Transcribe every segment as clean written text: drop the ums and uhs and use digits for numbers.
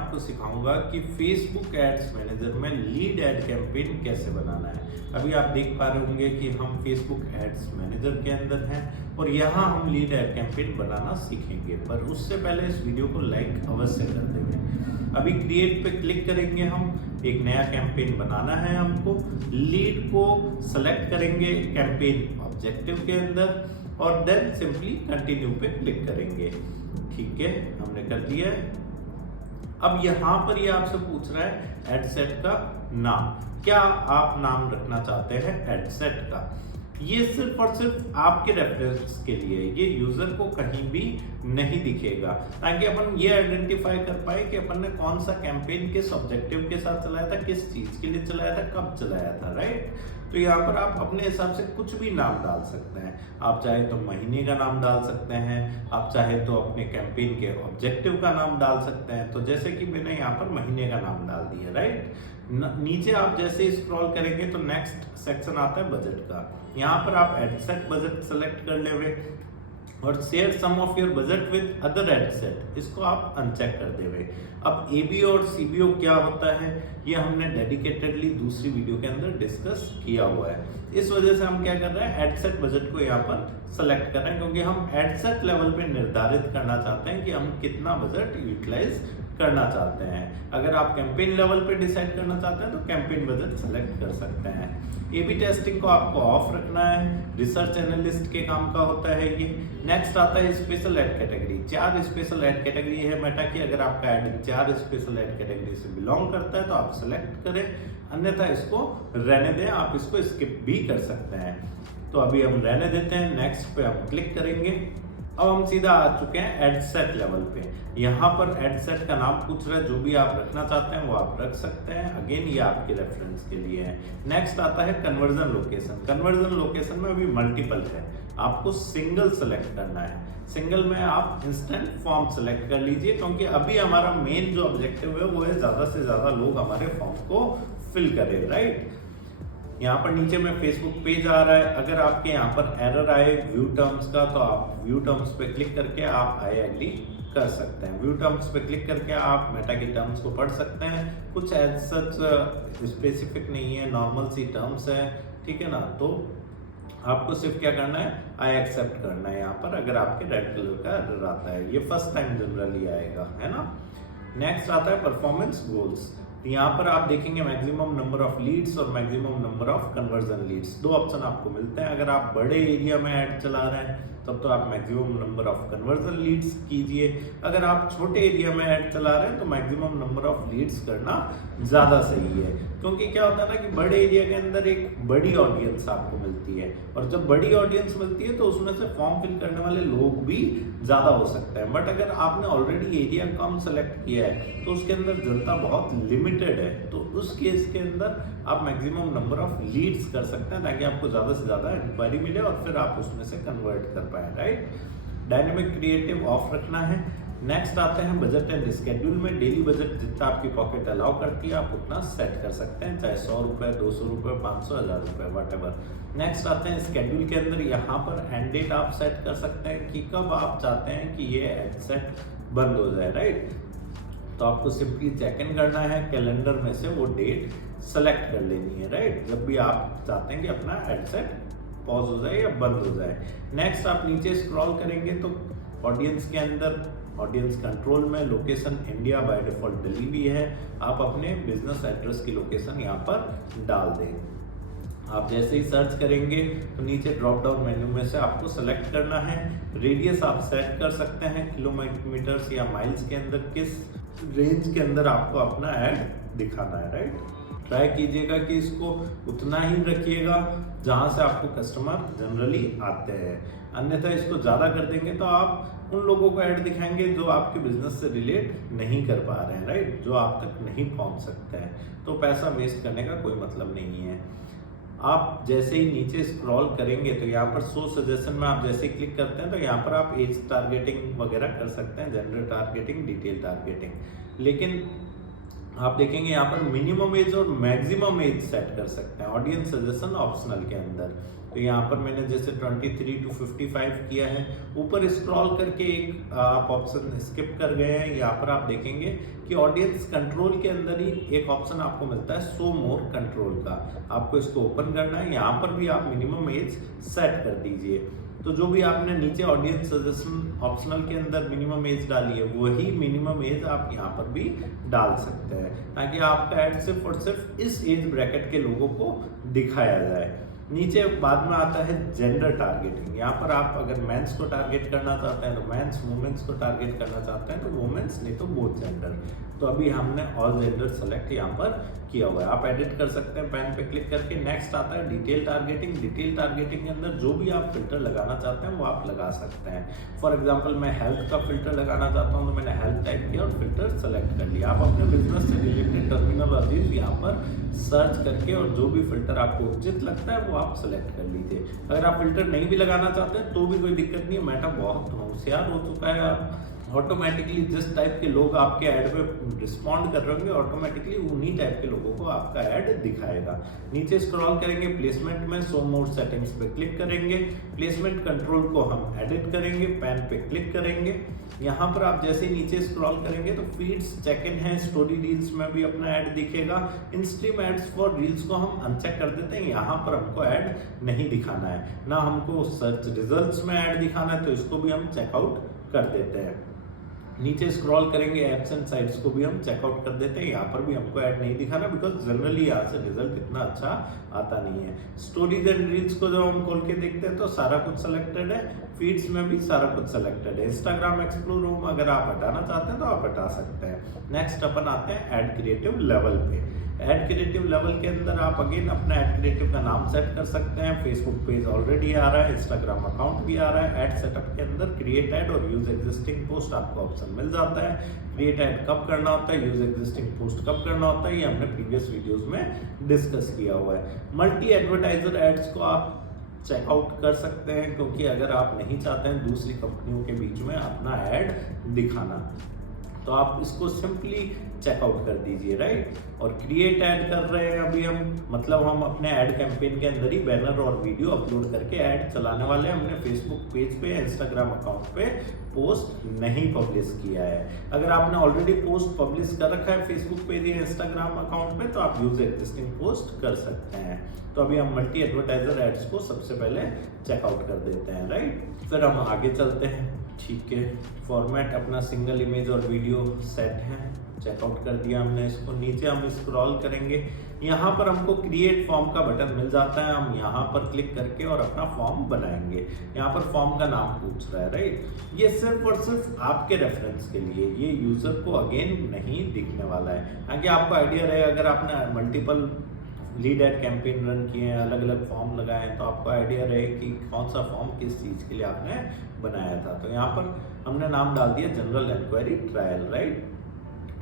आपको सिखाऊंगा कि फेसबुक एड्स मैनेजर में लीड एड कैंपेन कैसे बनाना है। अभी आप देख पा रहे होंगे कि हम फेसबुक एड्स मैनेजर के अंदर हैं और यहाँ हम लीड एड कैंपेन बनाना सीखेंगे। पर उससे पहले इस वीडियो को लाइक अवश्य कर देंगे। अभी क्रिएट पे क्लिक करेंगे, हम एक नया कैंपेन बनाना है। हमको लीड को सेलेक्ट करेंगे कैंपेन ऑब्जेक्टिव के अंदर और देन सिंपली कंटिन्यू पे क्लिक करेंगे। ठीक है, हमने कर दिया है। अब यहाँ पर ये आपसे पूछ रहा है एड सेट का नाम, क्या आप नाम रखना चाहते हैं एड सेट का। ये सिर्फ और सिर्फ आपके रेफरेंस के लिए, ये यूजर को कहीं भी नहीं दिखेगा, ताकि अपन ये आइडेंटिफाई कर पाए कि अपन ने कौन सा कैंपेन किस ऑब्जेक्टिव के साथ चलाया था, किस चीज के लिए चलाया था, कब चलाया था, राइट। तो यहाँ पर आप अपने हिसाब से कुछ भी नाम डाल सकते हैं। आप चाहे तो महीने का नाम डाल सकते हैं, आप चाहे तो अपने कैंपेन के ऑब्जेक्टिव का नाम डाल सकते हैं। तो जैसे कि मैंने यहाँ पर महीने का नाम डाल दिया, राइट। नीचे आप जैसे ही स्क्रॉल करेंगे तो नेक्स्ट सेक्शन आता है बजट का। यहाँ पर आप एड सेट बजट सेलेक्ट कर लेंगे और share some of your budget with other ad set, इसको आप अनचेक कर देंगे। अब एबीओ और सीबीओ क्या होता है ये हमने डेडिकेटेडली दूसरी वीडियो के अंदर डिस्कस किया हुआ है। इस वजह से हम क्या कर रहे हैं, एड सेट बजट को यहाँ पर सेलेक्ट कर रहे हैं, क्योंकि हम एड सेट लेवल पे निर्धारित करना चाहते हैं कि हम कितना बजट यूटिलाइज करना चाहते हैं। अगर आप कैंपेन लेवल पे डिसाइड करना चाहते हैं तो कैंपेन बजट सेलेक्ट कर सकते हैं। एबी टेस्टिंग को आपको ऑफ रखना है, रिसर्च एनालिस्ट के काम का होता है ये। नेक्स्ट आता है special ad category. 4 special ad category है मेटा की। अगर आपका एड 4 स्पेशल एड कैटेगरी से बिलोंग करता है तो आप सेलेक्ट करें, अन्यथा इसको रहने दें, आप इसको स्किप भी कर सकते हैं। तो अभी हम रहने देते हैं, नेक्स्ट पे हम क्लिक करेंगे। अब हम सीधा आ चुके हैं एड सेट लेवल पे। यहाँ पर एड सेट का नाम पूछ रहा है, जो भी आप रखना चाहते हैं वो आप रख सकते हैं। अगेन ये आपके रेफरेंस के लिए है। नेक्स्ट आता है कन्वर्जन लोकेशन। कन्वर्जन लोकेशन में अभी मल्टीपल है, आपको सिंगल सेलेक्ट करना है। सिंगल में आप इंस्टेंट फॉर्म सेलेक्ट कर लीजिए, क्योंकि अभी हमारा मेन जो ऑब्जेक्टिव है वो है ज्यादा से ज्यादा लोग हमारे फॉर्म को फिल करें, राइट। यहाँ पर नीचे में फेसबुक पेज आ रहा है। अगर आपके यहाँ पर एरर आए व्यू टर्म्स का तो आप व्यू टर्म्स पे क्लिक करके आप आई एग्री कर सकते हैं। व्यू टर्म्स पे क्लिक करके आप मेटा की टर्म्स को पढ़ सकते हैं। कुछ एज सच स्पेसिफिक नहीं है, नॉर्मल सी टर्म्स है, ठीक है ना। तो आपको सिर्फ क्या करना है, आई एक्सेप्ट करना है। यहाँ पर अगर आपके रेड कलर का एरर आता है, ये फर्स्ट टाइम जनरली आएगा, है ना। नेक्स्ट आता है परफॉर्मेंस गोल्स। यहाँ पर आप देखेंगे मैक्सिमम नंबर ऑफ लीड्स और maximum number of conversion leads, 2 option आपको मिलते हैं। अगर आप बड़े एरिया में ऐड चला रहे हैं तब तो आप maximum number of conversion leads कीजिए। अगर आप छोटे एरिया में ऐड चला रहे हैं तो मैक्सिमम नंबर ऑफ लीड्स करना ज़्यादा सही है, क्योंकि क्या होता है ना कि बड़े एरिया के अंदर एक बड़ी ऑडियंस आपको मिलती है, और जब बड़ी ऑडियंस मिलती है तो उसमें से फॉर्म फिल करने वाले लोग भी ज़्यादा हो सकते हैं। बट अगर आपने ऑलरेडी एरिया कम सेलेक्ट किया है तो उसके अंदर जनता बहुत लिमिटेड है, तो उस केस के अंदर आप मैक्सिमम नंबर ऑफ लीड्स कर सकते हैं, ताकि आपको ज़्यादा से ज़्यादा इंक्वायरी मिले और फिर आप उसमें से कन्वर्ट कर पाए, राइट। डायनेमिक क्रिएटिव ऑफ रखना है। नेक्स्ट आते हैं बजट एंड स्केड्यूल में। डेली बजट जितना आपकी पॉकेट अलाउ करती है आप उतना सेट कर सकते हैं, चाहे 100 रुपये, 200 रुपये, 500, 1000 रुपये, वट एवर। नेक्स्ट आते हैं स्केड्यूल के अंदर। यहाँ पर एंड डेट आप सेट कर सकते हैं कि कब आप चाहते हैं कि ये एड सेट बंद हो जाए, राइट। तो आपको सिंपली चेक इन करना है, कैलेंडर में से वो डेट सेलेक्ट कर लेनी है, राइट, जब भी आप चाहते हैं कि अपना एड सेट पॉज हो जाए या बंद हो जाए। नेक्स्ट आप नीचे स्क्रॉल करेंगे तो ऑडियंस के अंदर ऑडियंस कंट्रोल में location India by default Delhi भी है, आप अपने बिजनेस एड्रेस की लोकेशन यहाँ पर डाल दें। आप जैसे ही सर्च करेंगे तो नीचे ड्रॉप डाउन मेन्यू में से आपको सेलेक्ट करना है। रेडियस आप सेट कर सकते हैं, किलोमीटर्स या माइल्स के अंदर किस रेंज के अंदर आपको अपना ऐड दिखाना है, राइट। ट्राई कीजिएगा कि इसको उतना ही रखिएगा जहां से आपको कस्टमर जनरली आते हैं, अन्यथा इसको ज़्यादा कर देंगे तो आप उन लोगों को ऐड दिखाएंगे जो आपके बिजनेस से रिलेट नहीं कर पा रहे हैं, राइट, जो आप तक नहीं पहुंच सकते हैं। तो पैसा वेस्ट करने का कोई मतलब नहीं है। आप जैसे ही नीचे स्क्रॉल करेंगे तो यहाँ पर शो सजेशन में आप जैसे क्लिक करते हैं तो यहाँ पर आप एज टारगेटिंग वगैरह कर सकते हैं, जेंडर टारगेटिंग, डिटेल टारगेटिंग। लेकिन आप देखेंगे यहाँ पर मिनिमम एज और मैक्सिमम एज सेट कर सकते हैं, ऑडियंस सजेशन ऑप्शनल के अंदर। तो यहाँ पर मैंने जैसे 23 to 55 किया है। ऊपर स्क्रॉल करके एक आप ऑप्शन स्किप कर गए हैं, यहाँ पर आप देखेंगे कि ऑडियंस कंट्रोल के अंदर ही एक ऑप्शन आपको मिलता है शो मोर कंट्रोल का। आपको इसको ओपन करना है, यहाँ पर भी आप मिनिमम एज सेट कर दीजिए। तो जो भी आपने नीचे ऑडियंस सजेशन ऑप्शनल के अंदर मिनिमम एज डाली है, वही मिनिमम एज आप यहाँ पर भी डाल सकते हैं, ताकि आपका ऐड सिर्फ और सिर्फ इस एज ब्रैकेट के लोगों को दिखाया जाए। नीचे बाद में आता है जेंडर टारगेटिंग। यहाँ पर आप अगर मेंस को टारगेट करना चाहते हैं तो मेंस, वुमेन्स को टारगेट करना चाहते हैं तो वुमेन्स, नहीं तो बोथ जेंडर। तो अभी हमने ऑल जेंडर सेलेक्ट यहाँ पर किया हुआ है। आप एडिट कर सकते हैं पेन पे क्लिक करके। नेक्स्ट आता है डिटेल टारगेटिंग। डिटेल टारगेटिंग के अंदर जो भी आप फिल्टर लगाना चाहते हैं वो आप लगा सकते हैं। फॉर एग्जांपल मैं हेल्थ का फिल्टर लगाना चाहता हूँ तो मैंने हेल्थ टाइप किया और फिल्टर सेलेक्ट कर लिया। आप अपने बिजनेस से रिलेटेड टर्मिनोलॉजीज यहाँ पर सर्च करके और जो भी फिल्टर आपको उचित लगता है वो आप सेलेक्ट कर लीजिए। अगर आप फिल्टर नहीं भी लगाना चाहते हैं तो भी कोई दिक्कत नहीं है। मेटा बहुत होशियार हो चुका है, आप ऑटोमेटिकली जिस टाइप के लोग आपके ऐड पे रिस्पॉन्ड कर रहे होंगे ऑटोमेटिकली उन्हीं टाइप के लोगों को आपका ऐड दिखाएगा। नीचे स्क्रॉल करेंगे, प्लेसमेंट में शो मोर सेटिंग्स पे क्लिक करेंगे। प्लेसमेंट कंट्रोल को हम एडिट करेंगे, पेन पे क्लिक करेंगे। यहाँ पर आप जैसे ही नीचे स्क्रॉल करेंगे तो फीड्स चेक इन है, स्टोरी रील्स में भी अपना ऐड दिखेगा। In stream ads for reels को हम अनचेक कर देते हैं, यहाँ पर हमको ऐड नहीं दिखाना है। ना हमको सर्च रिजल्ट्स में ऐड दिखाना है तो इसको भी हम चेकआउट कर देते हैं। नीचे स्क्रॉल करेंगे, एप्स एंड साइट्स को भी हम चेकआउट कर देते हैं। यहाँ पर भी हमको ऐड नहीं दिखाना बिकॉज जनरली यहाँ से रिजल्ट इतना अच्छा आता नहीं है। स्टोरीज एंड रील्स को जब हम खोल के देखते हैं तो सारा कुछ सेलेक्टेड है, फीड्स में भी सारा कुछ सेलेक्टेड है। इंस्टाग्राम एक्सप्लोर रूम अगर आप हटाना चाहते हैं तो आप हटा सकते हैं। नेक्स्ट अपन आते हैं ऐड क्रिएटिव लेवल पे। ऐड क्रिएटिव लेवल के अंदर आप अगेन अपना ऐड क्रिएटिव का नाम सेट कर सकते हैं। फेसबुक पेज ऑलरेडी आ रहा है, इंस्टाग्राम अकाउंट भी आ रहा है। ऐड सेटअप के अंदर क्रिएट ऐड और यूज एग्जिस्टिंग पोस्ट आपको ऑप्शन मिल जाता है। क्रिएट ऐड कब करना होता है, यूज एग्जिस्टिंग पोस्ट कब करना होता है, ये हमने प्रीवियस वीडियोस में डिस्कस किया हुआ है। मल्टी एडवर्टाइजर एड्स को आप चेकआउट कर सकते हैं, क्योंकि अगर आप नहीं चाहते हैं दूसरी कंपनियों के बीच में अपना ऐड दिखाना तो आप इसको सिंपली चेकआउट कर दीजिए, राइट। और क्रिएट ऐड कर रहे हैं अभी हम, मतलब हम अपने ऐड कैंपेन के अंदर ही बैनर और वीडियो अपलोड करके ऐड चलाने वाले हैं। हमने फेसबुक पेज पे, इंस्टाग्राम अकाउंट पे पोस्ट नहीं पब्लिश किया है। अगर आपने ऑलरेडी पोस्ट पब्लिश कर रखा है फेसबुक पेज या इंस्टाग्राम अकाउंट पे तो आप यूज एग्जिस्टिंग पोस्ट कर सकते हैं। तो अभी हम मल्टी एडवर्टाइजर एड्स को सबसे पहले चेकआउट कर देते हैं, राइट। फिर हम आगे चलते हैं, ठीक है। फॉर्मेट अपना सिंगल इमेज और वीडियो सेट है, चेकआउट कर दिया हमने इसको। नीचे हम स्क्रॉल करेंगे, यहाँ पर हमको क्रिएट फॉर्म का बटन मिल जाता है। हम यहाँ पर क्लिक करके और अपना फॉर्म बनाएंगे। यहाँ पर फॉर्म का नाम पूछ रहा है, राइट। ये सिर्फ और सिर्फ आपके रेफरेंस के लिए, ये यूजर को अगेन नहीं दिखने वाला है। ताकि आपको आइडिया रहे, अगर आपने multiple lead ad campaign run किए हैं, अलग अलग फॉर्म लगाए हैं, तो आपको आइडिया रहे कि कौन सा फॉर्म किस चीज़ के लिए आपने बनाया था। तो यहाँ पर हमने नाम डाल दिया जनरल इंक्वायरी ट्रायल, राइट।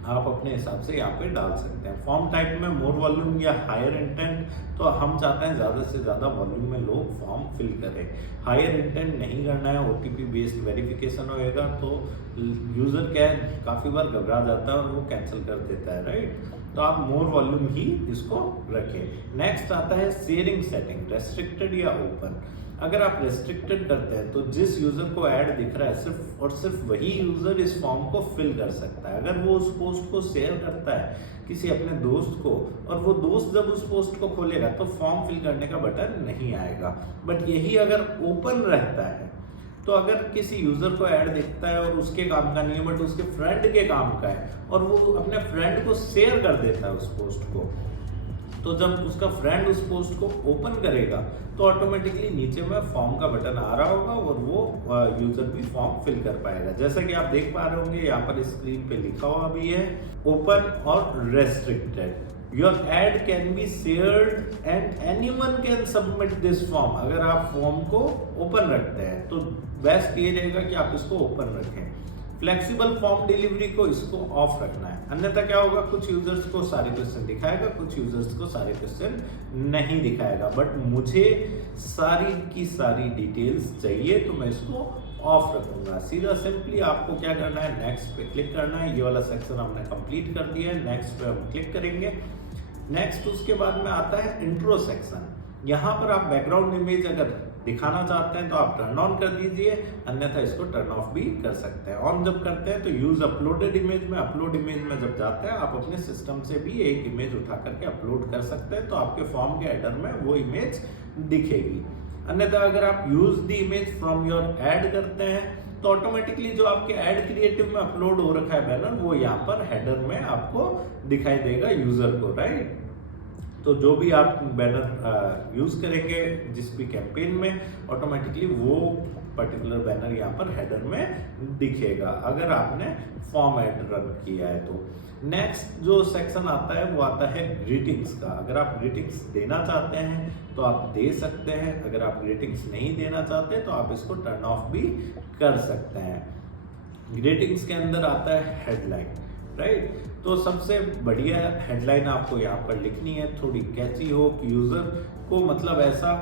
आप अपने हिसाब से यहाँ पे डाल सकते हैं। फॉर्म टाइप में मोर वॉल्यूम या हायर इंटेंट, तो हम चाहते हैं ज़्यादा से ज़्यादा वॉल्यूम में लोग फॉर्म फिल करें। हायर इंटेंट नहीं करना है, OTP बेस्ड वेरिफिकेशन होएगा तो यूज़र क्या है काफ़ी बार घबरा जाता है और वो कैंसिल कर देता है, राइट। तो आप मोर वॉल्यूम ही इसको रखें। नेक्स्ट आता है शेयरिंग सेटिंग, रेस्ट्रिक्टेड या ओपन। अगर आप रेस्ट्रिक्टेड करते हैं तो जिस यूजर को ऐड दिख रहा है सिर्फ और सिर्फ वही यूजर इस फॉर्म को फिल कर सकता है। अगर वो उस पोस्ट को शेयर करता है किसी अपने दोस्त को और वो दोस्त जब उस पोस्ट को खोलेगा तो फॉर्म फिल करने का बटन नहीं आएगा। बट यही अगर ओपन रहता है तो अगर किसी यूजर को ऐड दिखता है और उसके काम का नहीं है बट उसके फ्रेंड के काम का है और वो अपने फ्रेंड को शेयर कर देता है उस पोस्ट को, तो जब उसका फ्रेंड उस पोस्ट को ओपन करेगा तो ऑटोमेटिकली नीचे में फॉर्म का बटन आ रहा होगा और वो यूजर भी फॉर्म फिल कर पाएगा। जैसा कि आप देख पा रहे होंगे यहाँ पर स्क्रीन पे लिखा हुआ भी है ओपन और restricted. Your ad can be shared and anyone can submit this form। अगर आप फॉर्म को ओपन रखते हैं तो बेस्ट ये रहेगा कि आप इसको ओपन रखें। फ्लेक्सिबल फॉर्म डिलीवरी को इसको ऑफ रखना है, अन्यथा क्या होगा कुछ यूजर्स को सारे क्वेश्चन दिखाएगा, कुछ यूजर्स को सारे क्वेश्चन नहीं दिखाएगा। बट मुझे सारी की सारी डिटेल्स चाहिए तो मैं इसको ऑफ रखूंगा। सीधा सिंपली आपको क्या करना है, नेक्स्ट पे क्लिक करना है। ये वाला सेक्शन हमने कंप्लीट कर दिया है, नेक्स्ट पे हम क्लिक करेंगे। नेक्स्ट उसके बाद में आता है इंट्रो सेक्शन। यहाँ पर आप बैकग्राउंड इमेज अगर दिखाना चाहते हैं तो आप टर्न ऑन कर दीजिए, अन्यथा इसको टर्न ऑफ भी कर सकते हैं। ऑन जब करते हैं तो यूज अपलोडेड इमेज में, अपलोड इमेज में जब जाते हैं आप अपने सिस्टम से भी एक इमेज उठा करके अपलोड कर सकते हैं, तो आपके फॉर्म के हेडर में वो इमेज दिखेगी। अन्यथा अगर आप use the image from your add करते हैं तो ऑटोमेटिकली जो आपके ऐड क्रिएटिव में अपलोड हो रखा है बैनर, वो यहाँ पर हेडर में आपको दिखाई देगा यूजर को, राइट। तो जो भी आप बैनर यूज करेंगे जिस भी कैंपेन में, ऑटोमेटिकली वो पर्टिकुलर बैनर यहाँ पर हेडर में दिखेगा अगर आपने फॉर्म ऐड रन किया है तो। नेक्स्ट जो सेक्शन आता है वो आता है ग्रीटिंग्स का। अगर आप ग्रीटिंग्स देना चाहते हैं तो आप दे सकते हैं, अगर आप ग्रीटिंग्स नहीं देना चाहते तो आप इसको टर्न ऑफ भी कर सकते हैं। ग्रीटिंग्स के अंदर आता है हेडलाइन, राइट। तो सबसे बढ़िया हेडलाइन आपको यहाँ पर लिखनी है, थोड़ी कैची हो कि यूजर को मतलब ऐसा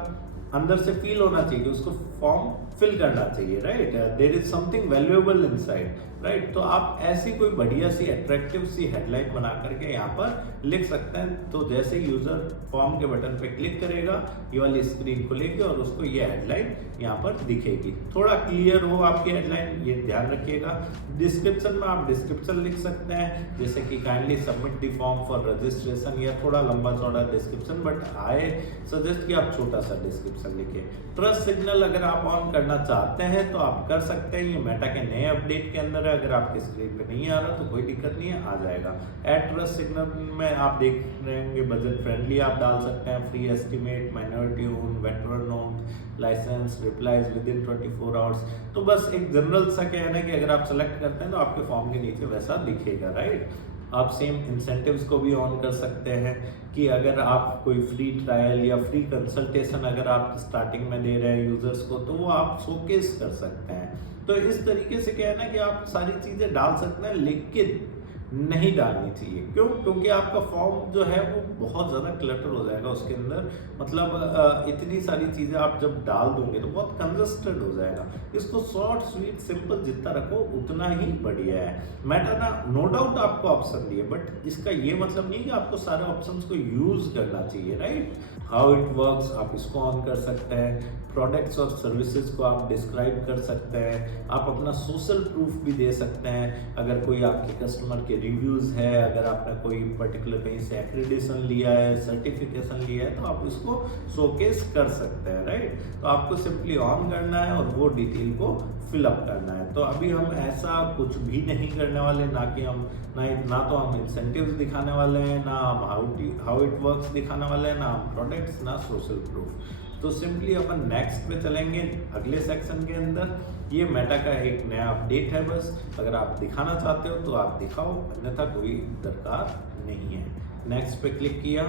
अंदर से फील होना चाहिए, उसको फॉर्म फिल करना चाहिए, right. There is something valuable inside, right. तो आप ऐसी कोई बढ़िया सी अट्रैक्टिव सी हेडलाइन बना करके यहाँ पर लिख सकते हैं। तो जैसे यूजर फॉर्म के बटन पे क्लिक करेगा ये वाली स्क्रीन खुलेगी और उसको ये हेडलाइन यहाँ पर दिखेगी। थोड़ा क्लियर हो आपकी हेडलाइन, ये ध्यान रखिएगा। डिस्क्रिप्शन में आप डिस्क्रिप्शन लिख सकते हैं, जैसे कि kindly submit the form for registration, या थोड़ा लंबा चौड़ा डिस्क्रिप्शन, बट आई सजेस्ट कि आप छोटा सा डिस्क्रिप्शन लिखें। ट्रस्ट सिग्नल अगर आप ऑन करना चाहते हैं तो आप कर सकते हैं, ये मेटा के नए अपडेट के अंदर है। अगर आपकी स्क्रीन पे नहीं आ रहा तो कोई दिक्कत नहीं है, आ जाएगा। ऐड ट्रस्ट सिग्नल में आप देख रहे होंगे बजट फ्रेंडली आप डाल सकते हैं, free estimate, minority own, veteran own, licence, replies within 24 hours. तो बस एक जनरल सा कहना है कि अगर आप सेलेक्ट करते हैं तो आपके फॉर्म के नीचे वैसा दिखेगा, राइट। आप सेम इंसेंटिव्स को भी ऑन कर सकते हैं कि अगर आप कोई फ्री ट्रायल या फ्री कंसल्टेशन अगर आप स्टार्टिंग में दे रहे हैं यूजर्स को तो वो आप शोकेस कर सकते हैं। तो इस तरीके से क्या है ना कि आप सारी चीजें डाल सकते हैं, लेकिन नहीं डालनी चाहिए। क्यों? क्योंकि आपका फॉर्म जो है वो बहुत ज़्यादा क्लटर हो जाएगा उसके अंदर, मतलब इतनी सारी चीज़ें आप जब डाल दोगे तो बहुत कंजस्टेड हो जाएगा। इसको शॉर्ट स्वीट सिंपल जितना रखो उतना ही बढ़िया है। मेटा ना नो डाउट आपको ऑप्शन दिए, बट इसका ये मतलब नहीं कि आपको सारे ऑप्शंस को यूज करना चाहिए, राइट। हाउ इट वर्क्स आप इसको ऑन कर सकते हैं, प्रोडक्ट्स और सर्विसेज को आप डिस्क्राइब कर सकते हैं, आप अपना सोशल प्रूफ भी दे सकते हैं। अगर कोई आपके कस्टमर के रिव्यूज़ है, अगर आपने कोई पर्टिकुलर कहीं से एक्रेडिटेशन लिया है, सर्टिफिकेशन लिया है, तो आप इसको शोकेस कर सकते हैं, राइट। तो आपको सिंपली ऑन करना है और वो डिटेल को फिलअप करना है। तो अभी हम ऐसा कुछ भी नहीं करने वाले, ना कि हम ना तो हम इंसेंटिव्स दिखाने वाले हैं, ना हम हाउ इट वर्क्स दिखाने वाले हैं, ना हम प्रोडक्ट्स, ना सोशल प्रूफ। तो सिंपली अपन नेक्स्ट पे चलेंगे अगले सेक्शन के अंदर। ये मेटा का एक नया अपडेट है, बस अगर आप दिखाना चाहते हो तो आप दिखाओ, अन्यथा कोई दरकार नहीं है। नेक्स्ट पे क्लिक किया,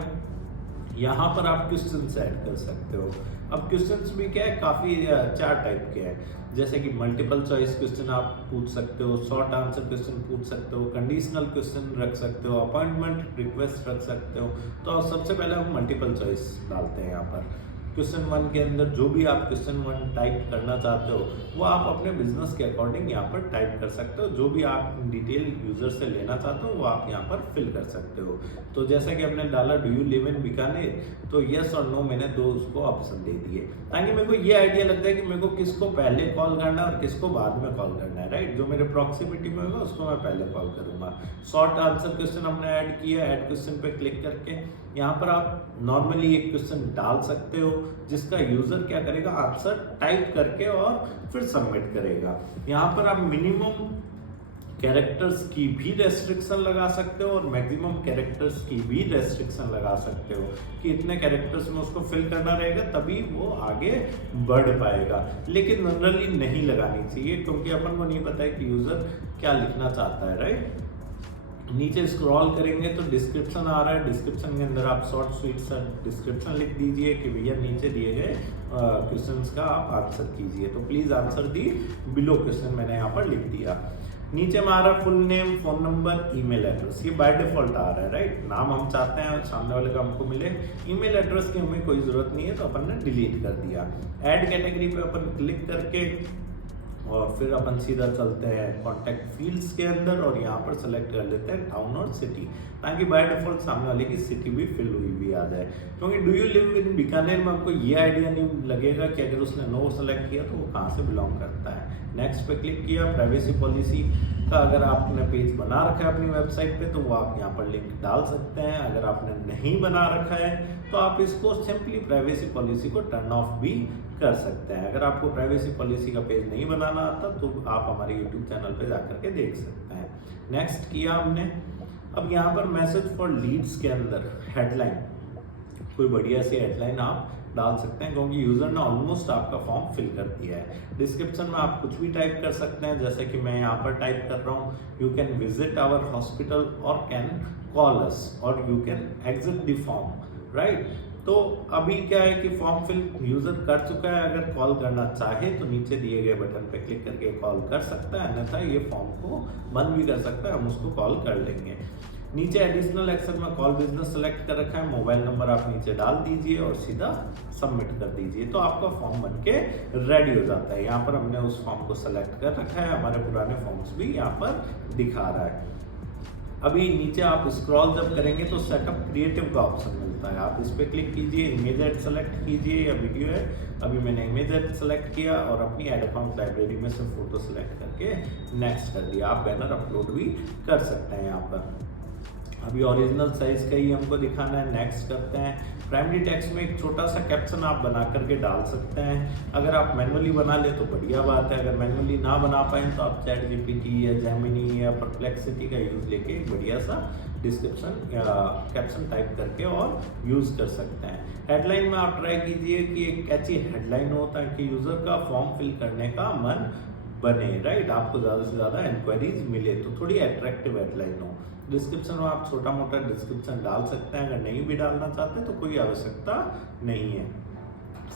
यहाँ पर आप क्वेश्चन ऐड कर सकते हो। अब क्वेश्चंस भी क्या है, काफ़ी 4 टाइप के हैं, जैसे कि मल्टीपल चॉइस क्वेश्चन आप पूछ सकते हो, शॉर्ट आंसर क्वेश्चन पूछ सकते हो, कंडीशनल क्वेश्चन रख सकते हो, अपॉइंटमेंट रिक्वेस्ट रख सकते हो। तो सबसे पहले हम मल्टीपल चॉइस डालते हैं यहाँ पर। क्वेश्चन 1 के अंदर जो भी आप क्वेश्चन 1 टाइप करना चाहते हो वो आप अपने बिजनेस के अकॉर्डिंग यहाँ पर टाइप कर सकते हो। जो भी आप डिटेल यूजर से लेना चाहते हो वो आप यहाँ पर फिल कर सकते हो। तो जैसा कि हमने डाला do you live in Bikaner, तो यस और नो मैंने 2 उसको ऑप्शन दे दिए, ताकि मेरे को ये आइडिया लग जाए कि मेरे को किसको पहले कॉल करना है और किसको बाद में कॉल करना है, राइट। जो मेरे प्रॉक्सिमिटी में होगा उसको मैं पहले कॉल करूंगा। शॉर्ट आंसर क्वेश्चन हमने ऐड किया, ऐड क्वेश्चन पे क्लिक करके यहाँ पर आप नॉर्मली एक क्वेश्चन डाल सकते हो जिसका यूजर क्या करेगा, आंसर टाइप करके और फिर सबमिट करेगा। यहाँ पर आप मिनिमम कैरेक्टर्स की भी रेस्ट्रिक्शन लगा सकते हो और मैक्सिमम कैरेक्टर्स की भी रेस्ट्रिक्शन लगा सकते हो कि इतने कैरेक्टर्स में उसको फिल करना रहेगा तभी वो आगे बढ़ पाएगा। लेकिन जनरली नहीं लगानी चाहिए क्योंकि अपन को नहीं पता है कि यूजर क्या लिखना चाहता है, राइट। नीचे स्क्रॉल करेंगे तो डिस्क्रिप्शन आ रहा है, डिस्क्रिप्शन के अंदर आप शॉर्ट स्वीट सा डिस्क्रिप्शन लिख दीजिए कि भैया नीचे दिए गए क्वेश्चंस का आप आंसर कीजिए। तो please answer the below question मैंने यहाँ पर लिख दिया। नीचे में आ रहा है full name, phone number, email address, ये बाय डिफॉल्ट आ रहा है, राइट। नाम हम चाहते हैं सामने वाले का हमको मिले, ईमेल एड्रेस की हमें कोई जरूरत नहीं है तो अपन ने डिलीट कर दिया। ऐड कैटेगरी पे अपन क्लिक करके और फिर अपन सीधा चलते हैं कॉन्टैक्ट फील्ड्स के अंदर और यहाँ पर सेलेक्ट कर लेते हैं टाउन और सिटी, ताकि बाय डिफॉल्ट सामने वाले की सिटी भी फिल हुई भी आ जाए। क्योंकि do you live in Bikaner में आपको ये आइडिया नहीं लगेगा कि अगर उसने नो सेलेक्ट किया तो वो कहाँ से बिलोंग करता है। नेक्स्ट पे क्लिक किया। प्राइवेसी पॉलिसी का अगर आपने पेज बना रखा है अपनी वेबसाइट पे तो वो आप यहाँ पर लिंक डाल सकते हैं। अगर आपने नहीं बना रखा है तो आप इसको सिंपली प्राइवेसी पॉलिसी को टर्न ऑफ भी कर सकते हैं। अगर आपको प्राइवेसी पॉलिसी का पेज नहीं बनाना आता तो आप हमारे यूट्यूब चैनल पे जाकर के देख सकते हैं। नेक्स्ट किया हमने। अब यहाँ पर मैसेज फॉर लीड्स के अंदर हेडलाइन, कोई बढ़िया सी हेडलाइन आप डाल सकते हैं, क्योंकि यूजर ने ऑलमोस्ट आपका फॉर्म फिल कर दिया है। डिस्क्रिप्शन में आप कुछ भी टाइप कर सकते हैं, जैसे कि मैं यहाँ पर टाइप कर रहा हूँ, you can visit our hospital और कैन कॉल अस और you can exit the form, right. तो अभी क्या है कि फॉर्म फिल यूजर कर चुका है। अगर कॉल करना चाहे तो नीचे दिए गए बटन पे क्लिक करके कॉल कर सकता है, अन्यथा ये फॉर्म को बंद भी कर सकता है, हम उसको कॉल कर लेंगे। नीचे एडिशनल एक्शन में कॉल बिजनेस सेलेक्ट कर रखा है, मोबाइल नंबर आप नीचे डाल दीजिए और सीधा सबमिट कर दीजिए, तो आपका फॉर्म बनके रेडी हो जाता है। यहाँ पर हमने उस फॉर्म को सेलेक्ट कर रखा है, हमारे पुराने फॉर्म्स भी यहाँ पर दिखा रहा है। अभी नीचे आप स्क्रॉल जब करेंगे तो सेटअप क्रिएटिव का ऑप्शन मिलता है, आप इस पर क्लिक कीजिए, इमेज एड सेलेक्ट कीजिए या वीडियो है। अभी मैंने इमेज एड सेलेक्ट किया और अपनी एड अकाउंट लाइब्रेरी में से फोटो सेलेक्ट करके नेक्स्ट कर दिया। आप बैनर अपलोड भी कर सकते हैं यहाँ पर। अभी ओरिजिनल साइज का ही हमको दिखाना है, नेक्स्ट करते हैं। प्राइमरी टेक्स्ट में एक छोटा सा कैप्शन आप बना करके डाल सकते हैं। अगर आप मैनुअली बना ले तो बढ़िया बात है, अगर मैनुअली ना बना पाए तो आप चैट जीपीटी या जेमिनी या परप्लेक्सिटी का यूज लेके एक बढ़िया सा डिस्क्रिप्शन या कैप्शन टाइप करके और यूज कर सकते हैं। हेडलाइन में आप ट्राई कीजिए कि एक कैची हेडलाइन हो ताकि यूजर का फॉर्म फिल करने का मन बने, राइट, आपको ज़्यादा से ज़्यादा इंक्वायरीज मिले, तो थोड़ी अट्रैक्टिव हेडलाइन हो। डिस्क्रिप्शन में आप छोटा मोटा डिस्क्रिप्शन डाल सकते हैं, अगर नहीं भी डालना चाहते तो कोई आवश्यकता नहीं है।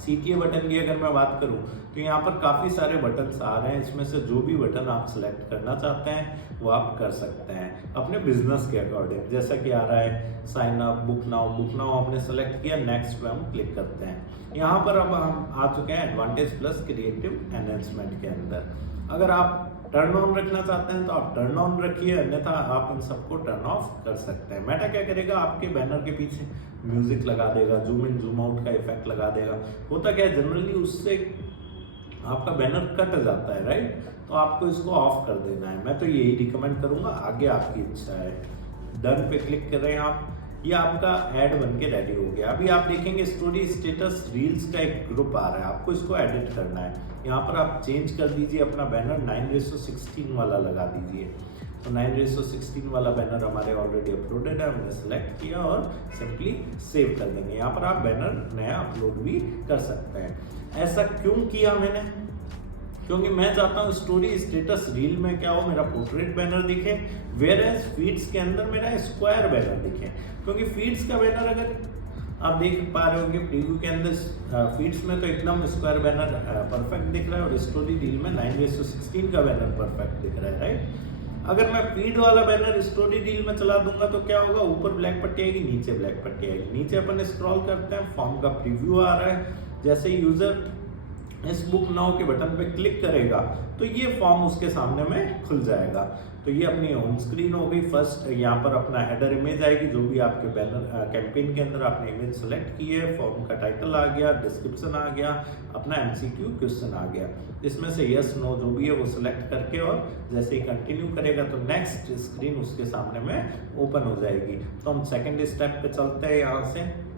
CTA बटन की अगर मैं बात करूं तो यहाँ पर काफ़ी सारे बटन्स आ रहे हैं, इसमें से जो भी बटन आप सिलेक्ट करना चाहते हैं वो आप कर सकते हैं अपने बिजनेस के अकॉर्डिंग। जैसा कि आ रहा है साइन अप, बुक नाउ हमने सेलेक्ट किया, नेक्स्ट पे हम क्लिक करते हैं। यहाँ पर अब हम आ चुके हैं एडवांटेज प्लस क्रिएटिव एनहेंसमेंट के अंदर। अगर आप टर्न ऑन रखना चाहते हैं तो आप टर्न ऑन रखिए, अन्यथा आप इन सबको टर्न ऑफ कर सकते हैं। मेटा क्या करेगा, आपके बैनर के पीछे म्यूजिक लगा देगा, जूम इन जूम आउट का इफेक्ट लगा देगा। होता क्या है, जनरली उससे आपका बैनर कट जाता है, राइट, तो आपको इसको ऑफ कर देना है। मैं तो यही रिकमेंड करूंगा, आगे आपकी इच्छा है। डन पे क्लिक कर रहे हैं आप, ये आपका ऐड बन के रेडी हो गया। अभी आप देखेंगे स्टोरी स्टेटस रील्स का एक ग्रुप आ रहा है, आपको इसको एडिट करना है। यहाँ पर आप चेंज कर दीजिए, अपना बैनर 9:16 वाला लगा दीजिए। तो 9:16 वाला बैनर हमारे ऑलरेडी अपलोडेड है, हमने सेलेक्ट किया और सिंपली सेव कर देंगे। यहाँ पर आप बैनर नया अपलोड भी कर सकते हैं। ऐसा क्यों किया मैंने, क्योंकि मैं चाहता हूँ स्टोरी स्टेटस रील में क्या हो, मेरा पोर्ट्रेट बैनर दिखे, वेयर एज फीड्स के अंदर मेरा स्क्वायर बैनर दिखे। क्योंकि फीड्स का बैनर अगर आप देख पा रहे होंगे प्रीव्यू के अंदर, फीड्स में तो एकदम स्क्वायर बैनर परफेक्ट दिख रहा है और स्टोरी रील में 9:16 का बैनर परफेक्ट दिख रहा है, राइट। अगर मैं फीड वाला बैनर स्टोरी रील में चला दूंगा तो क्या होगा, ऊपर ब्लैक पट्टी आएगी, नीचे ब्लैक पट्टी आएगी। नीचे अपन स्क्रॉल करते हैं, फॉर्म का प्रीव्यू आ रहा है। जैसे ही यूजर इस बुक नाउ के बटन पे क्लिक करेगा तो ये फॉर्म उसके सामने में खुल जाएगा। तो ये अपनी होम स्क्रीन हो गई। फर्स्ट यहाँ पर अपना हेडर इमेज आएगी, जो भी आपके बैनर कैंपेन के अंदर आपने इमेज सेलेक्ट की है। फॉर्म का टाइटल आ गया, डिस्क्रिप्शन आ गया, अपना MCQ क्वेश्चन आ गया। इसमें से यस नो जो भी है वो सिलेक्ट करके और जैसे ही कंटिन्यू करेगा तो नेक्स्ट स्क्रीन उसके सामने में ओपन हो जाएगी। तो हम सेकेंड स्टेप पे चलते हैं।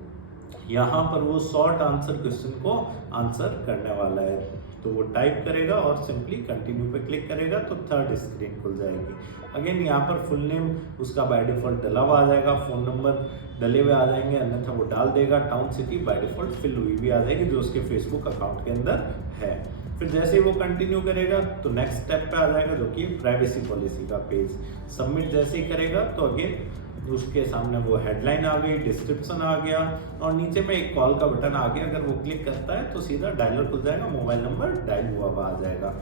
यहाँ पर वो शॉर्ट आंसर क्वेश्चन को आंसर करने वाला है, तो वो टाइप करेगा और सिंपली कंटिन्यू पे क्लिक करेगा तो थर्ड स्क्रीन खुल जाएगी। अगेन यहाँ पर फुल नेम उसका बाय डिफॉल्ट डला हुआ आ जाएगा, फोन नंबर डले हुए आ जाएंगे, अन्यथा वो डाल देगा। Town city by default fill हुई भी आ जाएगी जो उसके फेसबुक अकाउंट के अंदर है। फिर जैसे ही वो कंटिन्यू करेगा तो नेक्स्ट स्टेप पे आ जाएगा जो कि प्राइवेसी पॉलिसी का पेज। सबमिट जैसे ही करेगा तो अगेन उसके सामने वो हेडलाइन आ गई, डिस्क्रिप्शन आ गया और नीचे में एक कॉल का बटन आ गया। अगर वो क्लिक करता है तो सीधा डायलर खुल जाएगा, मोबाइल नंबर डायल हुआ आ जाएगा।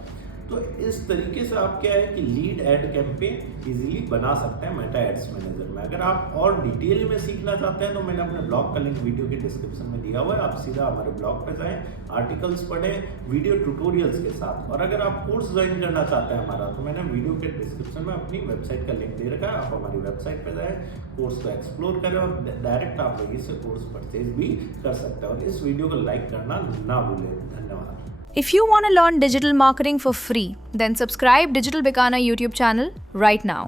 तो इस तरीके से आप क्या है कि लीड एड कैंपेन इजीली बना सकते हैं मेटा एड्स मैनेजर में। अगर आप और डिटेल में सीखना चाहते हैं तो मैंने अपने ब्लॉग का लिंक वीडियो के डिस्क्रिप्शन में दिया हुआ है, आप सीधा हमारे ब्लॉग पे जाएं, आर्टिकल्स पढ़ें वीडियो ट्यूटोरियल्स के साथ। और अगर आप कोर्स ज्वाइन करना चाहते हैं हमारा, तो मैंने वीडियो के डिस्क्रिप्शन में अपनी वेबसाइट का लिंक दे रखा है, आप हमारी वेबसाइट पर जाएँ, कोर्स को एक्सप्लोर करें और डायरेक्ट आप वहीं से कोर्स परचेज भी कर सकते हैं। और इस वीडियो को लाइक करना ना भूलें। धन्यवाद। If you want to learn digital marketing for free, then subscribe Digital Bikana YouTube channel right now.